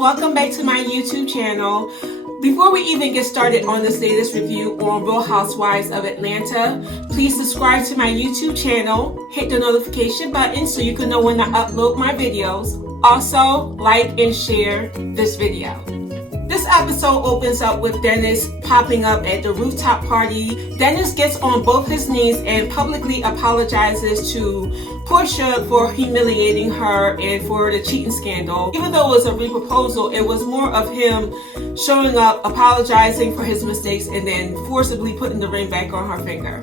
welcome back to my YouTube channel. Before we even get started on this latest review on Real Housewives of Atlanta, please subscribe to my YouTube channel, hit the notification button so you can know when I upload my videos. Also, like and share this video. This episode opens up with Dennis popping up at the rooftop party. Dennis gets on both his knees and publicly apologizes to Portia for humiliating her and for the cheating scandal. Even though it was a re-proposal, it was more of him showing up, apologizing for his mistakes, and then forcibly putting the ring back on her finger.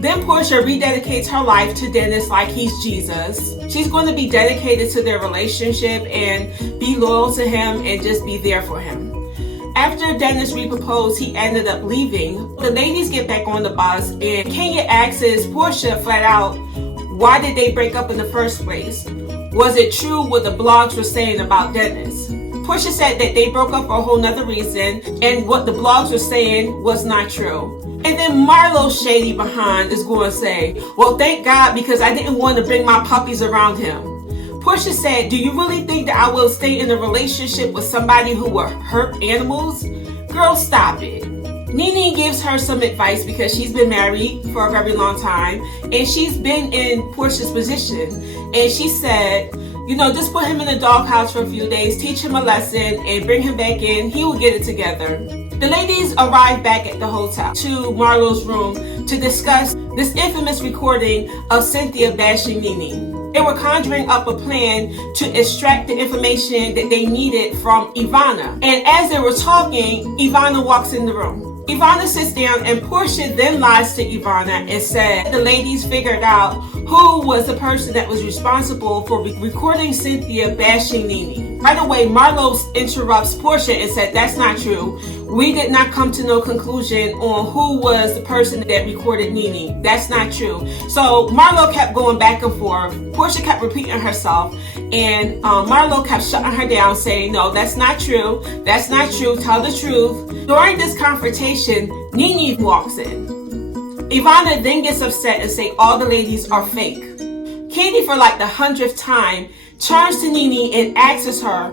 Then Portia rededicates her life to Dennis like he's Jesus. She's going to be dedicated to their relationship and be loyal to him and just be there for him. After Dennis re-proposed, he ended up leaving. The ladies get back on the bus and Kenya asks Portia flat out, why did they break up in the first place? Was it true what the blogs were saying about Dennis? Portia said that they broke up for a whole nother reason and what the blogs were saying was not true. And then Marlo shady behind is going to say, well, thank God because I didn't want to bring my puppies around him. Portia said, do you really think that I will stay in a relationship with somebody who will hurt animals? Girl, stop it. Nene gives her some advice because she's been married for a very long time and she's been in Portia's position. And she said, you know, just put him in the doghouse for a few days, teach him a lesson, and bring him back in. He will get it together. The ladies arrived back at the hotel to Marlo's room to discuss this infamous recording of Cynthia bashing Nene. They were conjuring up a plan to extract the information that they needed from Ivana. And as they were talking, Ivana walks in the room. Ivana sits down and Portia then lies to Ivana and said the ladies figured out who was the person that was responsible for recording Cynthia bashing Nene. Right away, Marlo interrupts Portia and said, that's not true. We did not come to no conclusion on who was the person that recorded Nene. That's not true. So Marlo kept going back and forth. Portia kept repeating herself and Marlo kept shutting her down saying, no, that's not true. That's not true. Tell the truth. During this confrontation, Nene walks in. Ivana then gets upset and say all the ladies are fake. Katie, for like the 100th time, turns to Nene and asks her,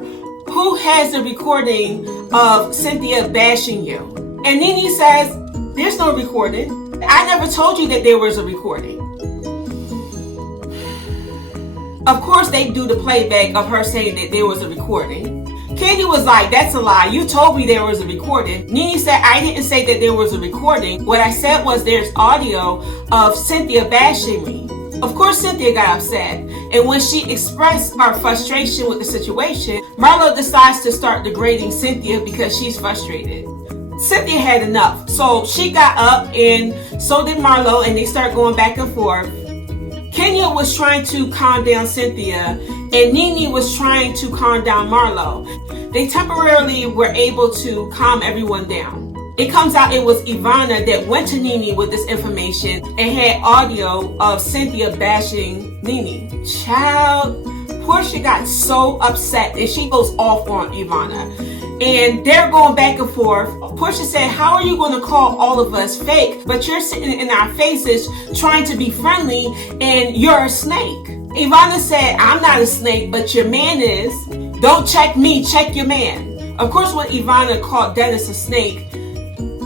who has the recording of Cynthia bashing you? And Nene says, there's no recording. I never told you that there was a recording. Of course, they do the playback of her saying that there was a recording. Katie was like, that's a lie. You told me there was a recording. Nene said, I didn't say that there was a recording. What I said was there's audio of Cynthia bashing me. Of course, Cynthia got upset. And when she expressed her frustration with the situation, Marlo decides to start degrading Cynthia because she's frustrated. Cynthia had enough. So she got up and so did Marlo and they start going back and forth. Kenya was trying to calm down Cynthia and Nene was trying to calm down Marlo. They temporarily were able to calm everyone down. It comes out it was Ivana that went to Nene with this information and had audio of Cynthia bashing Nene. Child, Portia got so upset and she goes off on Ivana. And they're going back and forth. Portia said, how are you going to call all of us fake, but you're sitting in our faces trying to be friendly and you're a snake? Ivana said, I'm not a snake, but your man is. Don't check me, check your man. Of course, when Ivana called Dennis a snake,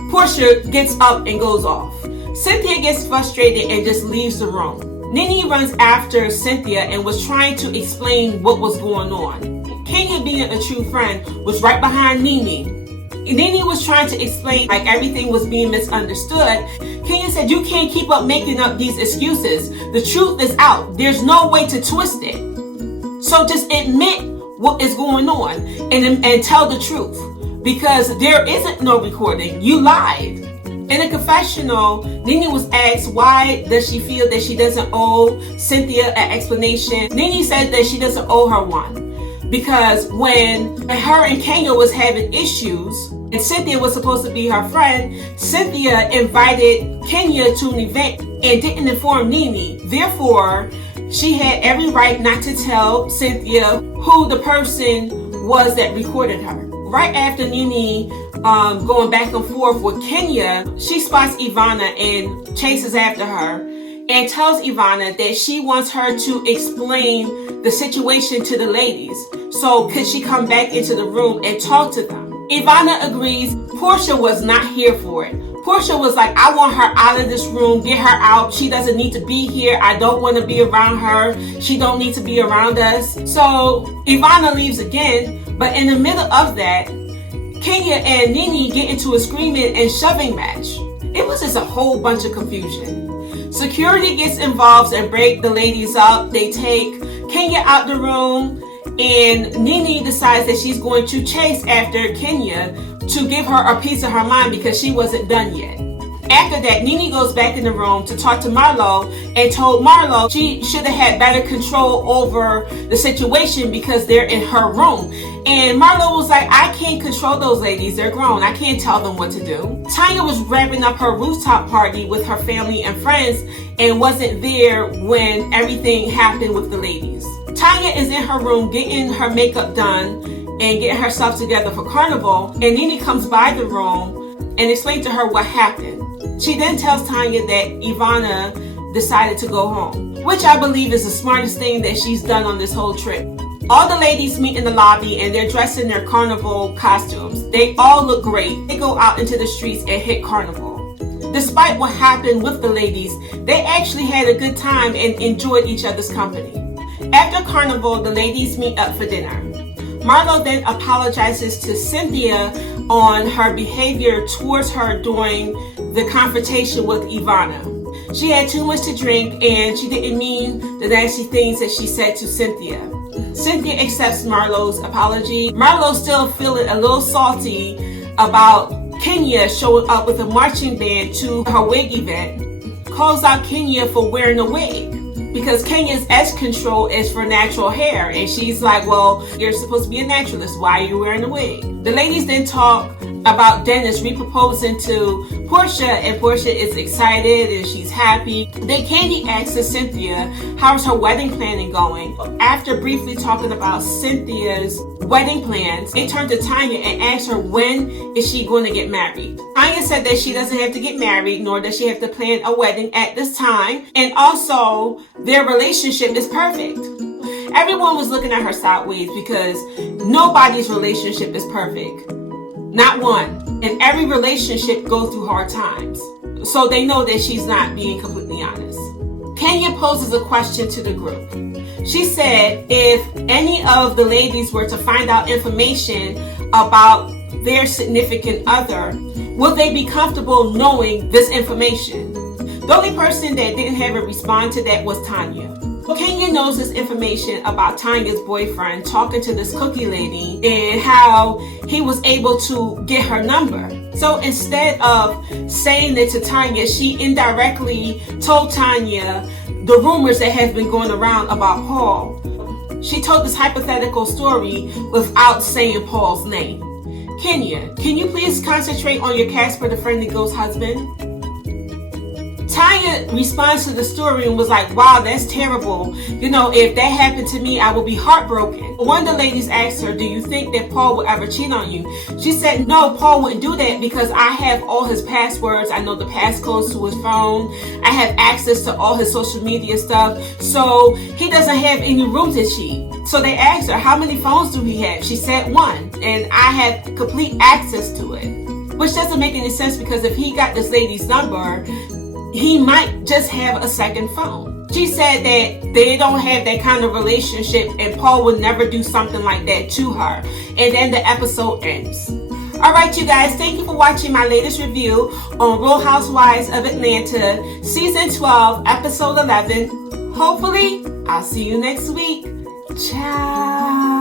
Portia gets up and goes off. Cynthia gets frustrated and just leaves the room. Nene runs after Cynthia and was trying to explain what was going on. Kenya, being a true friend, was right behind Nene. Nene was trying to explain like everything was being misunderstood. Kenya said, you can't keep up making up these excuses. The truth is out. There's no way to twist it. So just admit what is going on and tell the truth. Because there isn't no recording. You lied. In a confessional, Nene was asked why does she feel that she doesn't owe Cynthia an explanation. Nene said that she doesn't owe her one. Because when her and Kenya was having issues and Cynthia was supposed to be her friend, Cynthia invited Kenya to an event and didn't inform Nene. Therefore, she had every right not to tell Cynthia who the person was that recorded her. Right after Nene going back and forth with Kenya, she spots Ivana and chases after her. and tells Ivana that she wants her to explain the situation to the ladies. So could she come back into the room and talk to them? Ivana agrees. Portia was not here for it. Portia was like, I want her out of this room. Get her out. She doesn't need to be here. I don't want to be around her. She don't need to be around us. So Ivana leaves again. But in the middle of that, Kenya and Nene get into a screaming and shoving match. It was just a whole bunch of confusion. Security gets involved and break the ladies up. They take Kenya out the room, and Nene decides that she's going to chase after Kenya to give her a piece of her mind because she wasn't done yet. After that, Nene goes back in the room to talk to Marlo and told Marlo she should have had better control over the situation because they're in her room. And Marlo was like, I can't control those ladies. They're grown. I can't tell them what to do. Tanya was wrapping up her rooftop party with her family and friends and wasn't there when everything happened with the ladies. Tanya is in her room getting her makeup done and getting herself together for Carnival. And Nene comes by the room and explains to her what happened. She then tells Tanya that Ivana decided to go home, which I believe is the smartest thing that she's done on this whole trip. All the ladies meet in the lobby and they're dressed in their Carnival costumes. They all look great. They go out into the streets and hit Carnival. Despite what happened with the ladies, they actually had a good time and enjoyed each other's company. After Carnival, the ladies meet up for dinner. Marlo then apologizes to Cynthia on her behavior towards her during the confrontation with Ivana. She had too much to drink and she didn't mean the nasty things that she said to Cynthia. Cynthia accepts Marlo's apology. Marlo's still feeling a little salty about Kenya showing up with a marching band to her wig event. Calls out Kenya for wearing a wig, because Kenya's edge control is for natural hair. And she's like, well, you're supposed to be a naturalist. Why are you wearing a wig? The ladies then talk about Dennis reproposing to Portia, and Portia is excited and she's happy. Then Candy asks Cynthia, how's her wedding planning going? After briefly talking about Cynthia's wedding plans, they turn to Tanya and ask her when is she going to get married. Tanya said that she doesn't have to get married, nor does she have to plan a wedding at this time. And also, their relationship is perfect. Everyone was looking at her sideways because nobody's relationship is perfect. Not one. And every relationship goes through hard times. So they know that she's not being completely honest. Kenya poses a question to the group. She said if any of the ladies were to find out information about their significant other, will they be comfortable knowing this information? The only person that didn't have a response to that was Tanya. Kenya knows this information about Tanya's boyfriend talking to this cookie lady and how he was able to get her number. So instead of saying it to Tanya, she indirectly told Tanya the rumors that have been going around about Paul. She told this hypothetical story without saying Paul's name. Kenya, can you please concentrate on your Casper the Friendly Ghost husband? Tanya responds to the story and was like, wow, that's terrible. You know, if that happened to me, I would be heartbroken. One of the ladies asked her, do you think that Paul would ever cheat on you? She said, no, Paul wouldn't do that because I have all his passwords. I know the passcodes to his phone. I have access to all his social media stuff. So he doesn't have any room to cheat. So they asked her, how many phones do he have? She said one, and I have complete access to it. Which doesn't make any sense because if he got this lady's number, he might just have a second phone. She said that they don't have that kind of relationship and Paul would never do something like that to her. And then the episode ends. Alright you guys, thank you for watching my latest review on Real Housewives of Atlanta, Season 12, Episode 11. Hopefully, I'll see you next week. Ciao.